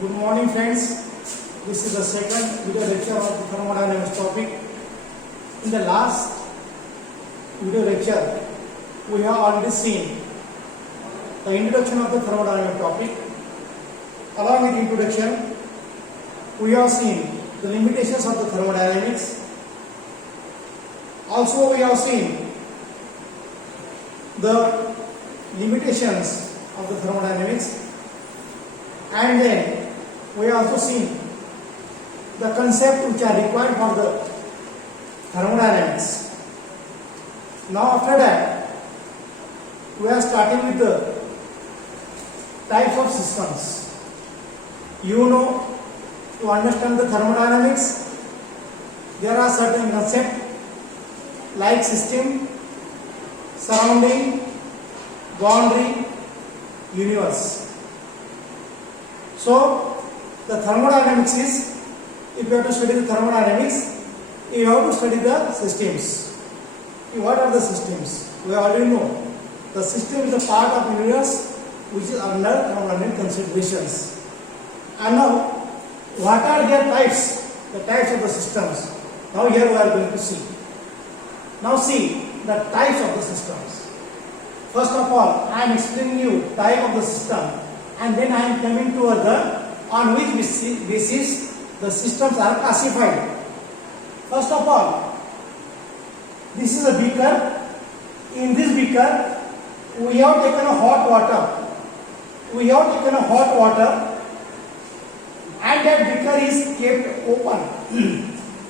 Good morning friends. This is the second video lecture of the thermodynamics topic. In the last video lecture, we have already seen the introduction of the thermodynamic topic. Along with introduction, we have seen the limitations of the thermodynamics. Also, we have seen the limitations of the thermodynamics, and then we have also seen the concepts which are required for the thermodynamics. Now after that, we are starting with the types of systems. You know, to understand the thermodynamics, there are certain concepts like system, surrounding, boundary, universe. So, the thermodynamics is, if you have to study the thermodynamics, you have to study the systems. What are the systems? We already know. The system is a part of the universe which is under thermodynamic considerations. And now, what are their types? The types of the systems. Now here we are going to see. Now see the types of the systems. First of all, I am explaining you type of the system, and then I am coming to on which basis the systems are classified. First of all, this is a beaker. In this beaker, we have taken a hot water. And that beaker is kept open.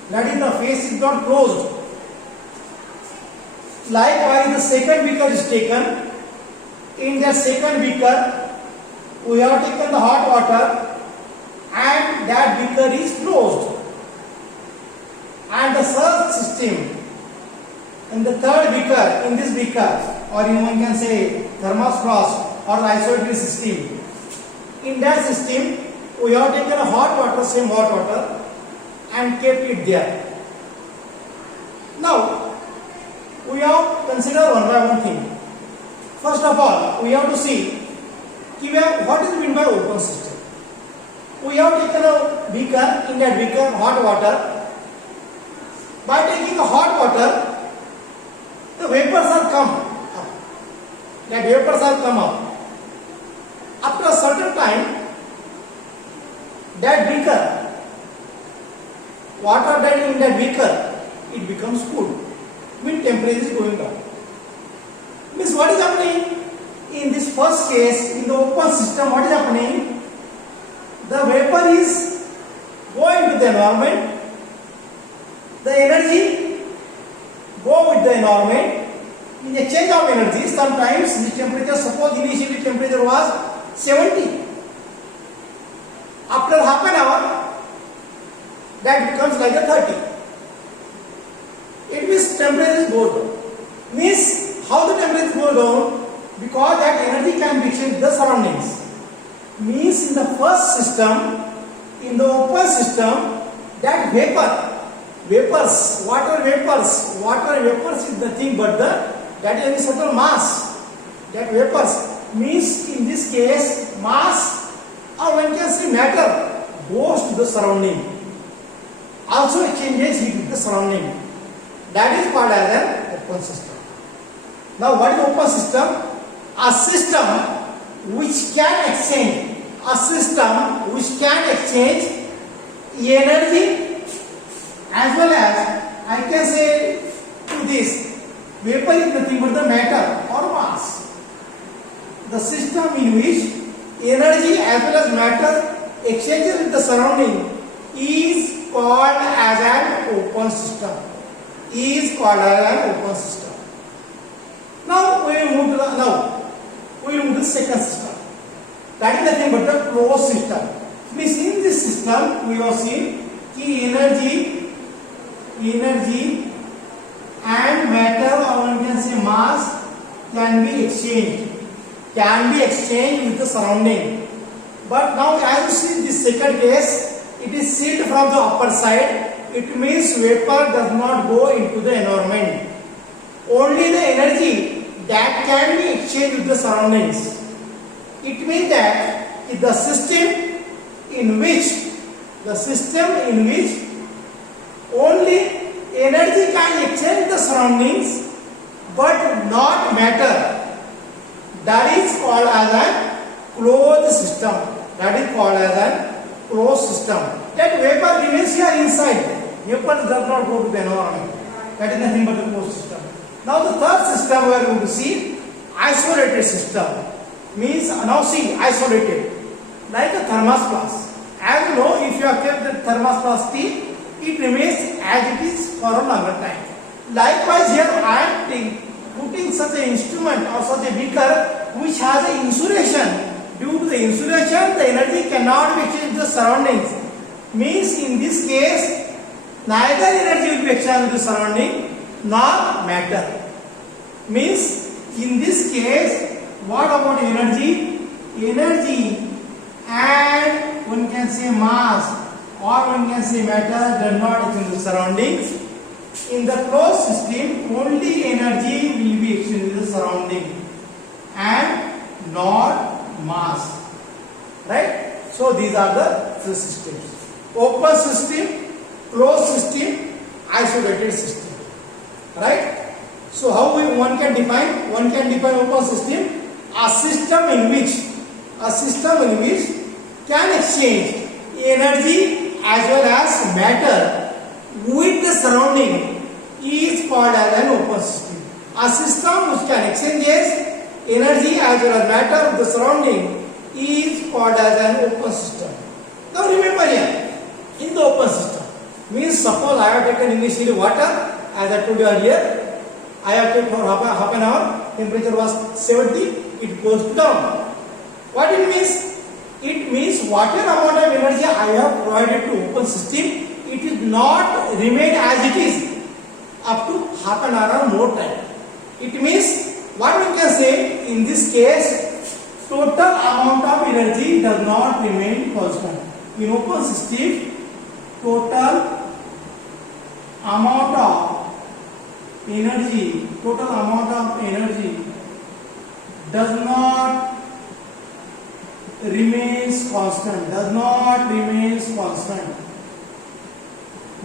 That is, the face is not closed. Likewise, the second beaker is taken. In the second beaker, we have taken the hot water, and that beaker is closed. And the third system, in the third beaker, in this beaker, or one can say thermos flask or the isothermal system, in that system, we have taken a hot water, same hot water, and kept it there. Now, we have considered one by one thing. First of all, we have to see what is meant by open system. We have taken a beaker, in that beaker hot water. By taking a hot water, the vapors are come up. That vapors are come up. After a certain time, that beaker, water that in that beaker, it becomes cool. Means temperature is going down. Means what is happening? In this first case, in the open system, what is happening? The vapor is going to the environment. The energy go with the environment. In exchange of energy, sometimes the temperature, suppose initially temperature was 70. After half an hour, that becomes like a 30. It means temperature go down. Means how the temperature go down? Because that energy can be exchanged with the surroundings. Means in the first system, in the open system, that vapors, water vapors is nothing but that is a certain mass. That vapors means in this case mass, or one can say matter, goes to the surrounding. Also exchanges heat with the surrounding. That is called as an open system. Now what is open system? A system which can exchange energy, as well as I can say to this, vapor is nothing but the matter or mass. The system in which energy as well as matter exchanges with the surrounding is called as an open system. Now we will move to the second system. That is nothing but the closed system. Means in this system we have seen energy and matter, or one can say mass, can be exchanged with the surrounding. But now as you see this second case, it is sealed from the upper side. It means vapor does not go into the environment. Only the energy that can be exchanged with the surroundings. It means that if the system in which only energy can exchange the surroundings but not matter. That is called as a closed system. That vapor remains here inside. Vapor does not go to the environment. That is nothing but a closed system. Now the third system we are going to see, isolated system. Means now see, isolated. Like a thermos flask. As you know, if you have kept the thermos flask tea, it remains as it is for a longer time. Likewise here I am putting such an instrument or such a beaker which has an insulation. Due to the insulation, the energy cannot be exchanged with the surroundings. Means in this case, neither energy will be exchanged with the surrounding nor matter. Means in this case, what about energy? Energy and one can say mass or one can say matter does not exchange the surroundings. In the closed system, only energy will be exchanged with the surrounding and not mass. Right? So these are the three systems: open system, closed system, isolated system. Right? So how one can define? One can define open system: a system in which can exchange energy as well as matter with the surrounding is called as an open system. A system which can exchange energy as well as matter with the surrounding is called as an open system. Now remember here, in the open system, means suppose I have taken initially water, as I told you earlier, I have taken for half an hour, temperature was 70, it goes down. What it means? It means whatever amount of energy I have provided to open system, it is not remain as it is up to half an hour or more time. It means what we can say in this case, total amount of energy does not remain constant. In open system, total amount of energy does not remains constant.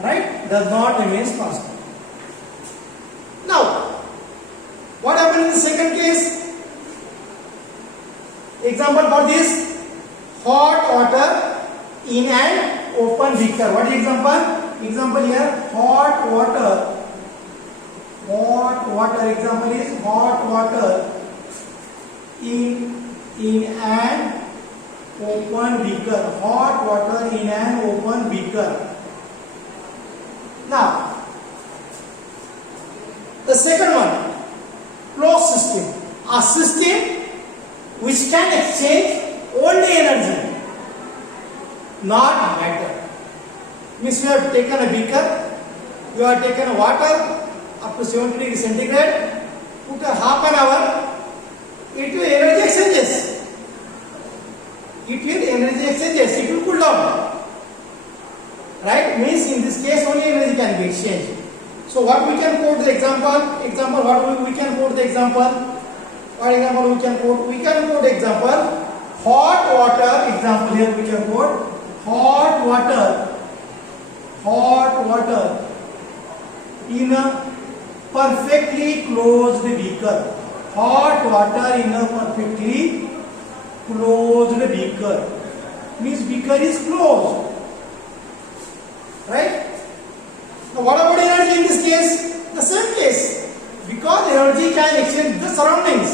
Right? Does not remains constant. Now, what happened in the second case? Example for this: hot water in an open beaker. What is example? Example here: hot water. Example is hot water in an open beaker. Hot water in an open beaker. Now, the second one, closed system. A system which can exchange only energy, not matter. Means you have taken a beaker, you have taken water up to 70 degrees centigrade, put a half an hour, it will energy exchanges. It will cool down. Right? Means in this case only energy can be exchanged. So what we can quote the example? What we can quote the example? What example we can quote? We can quote example: hot water. Example here we can quote: hot water in a perfectly closed beaker. Hot water in a perfectly closed beaker. Means beaker is closed. Right? Now what about energy in this case? The same case. Because energy can exchange the surroundings.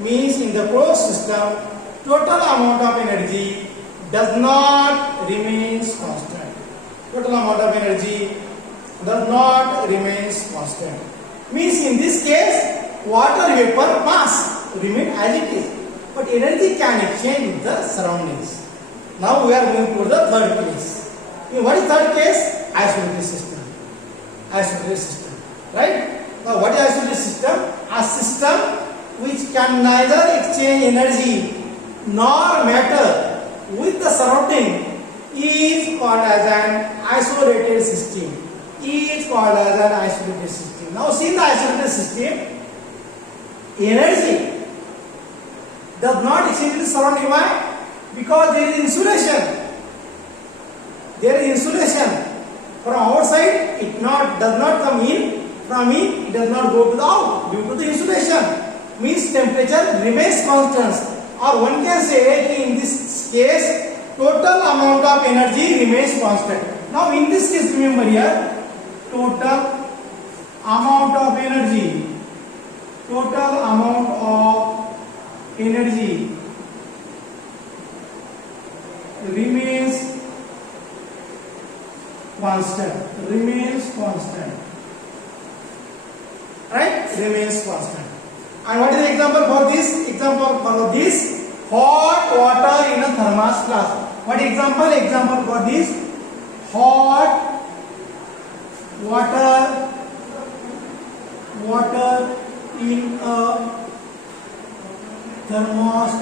Means in the closed system, total amount of energy does not remains constant. Total amount of energy does not remains constant. Means in this case, water vapor mass remain as it is, but energy can exchange with the surroundings. Now we are going to the third case. What is third case? Isolated system. Right? Now what is isolated system? A system which can neither exchange energy nor matter with the surrounding is called as an isolated system. Now see the isolated system, energy does not exchange with the surrounding. Why? Because there is insulation. there is insulation. From outside, it does not come in. From in, it does not go to the out due to the insulation. Means temperature remains constant. Or one can say in this case, total amount of energy remains constant. Now in this case, remember here, total amount of energy. Total amount of energy remains constant. Right? Remains constant. And what is the example for this? Example for this, hot water in a thermos flask. What example? Example for this, hot water in a thermos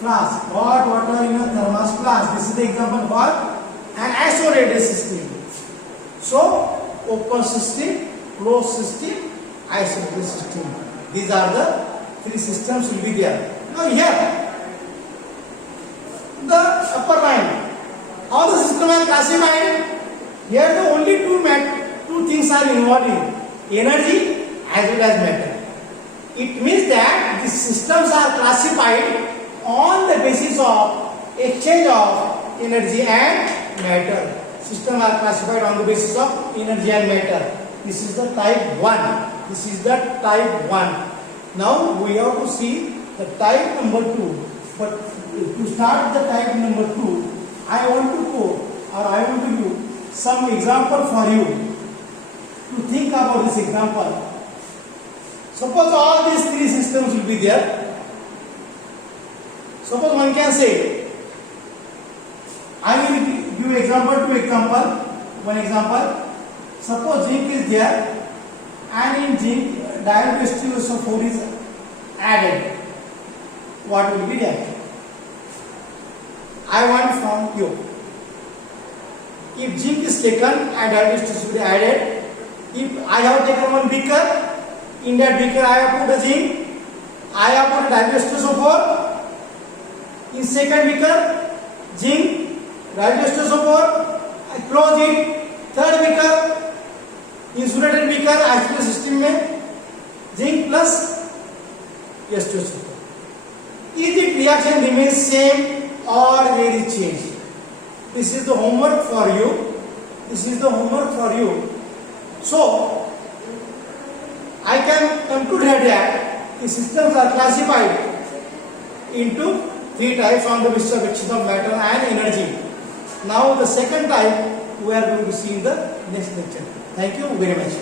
flask. Hot water in a thermos flask. This is the example for an isolated system. So, open system, closed system, isolated system. These are the three systems will be there. Now here, the upper line, how the system are classified? Here the only two things are involved in, energy as well as matter. It means that these systems are classified on the basis of exchange of energy and matter. Systems are classified on the basis of energy and matter. This is the type 1. This is the type 1. Now we have to see the type number 2. But to start the type number 2, I want to give some example for you to think about this example. Suppose all these three systems will be there. Suppose one can say, I will give example to example. One example. Suppose zinc is there, and in zinc Di2SO4 is added. What will be there? I want from you. If zinc is taken and Di2SO4 is added, if I have taken one beaker, in that beaker I have put a zinc, I have put Di2SO4. In second beaker, zinc, Di2SO4, I close it. Third beaker, insulated beaker, isolated system में zinc plus H2SO4. Is it reaction remains same or there is change? This is the homework for you. So I can conclude here that the systems are classified into three types on the basis of exchange of matter and energy. Now the second type we are going to see in the next lecture. Thank you very much.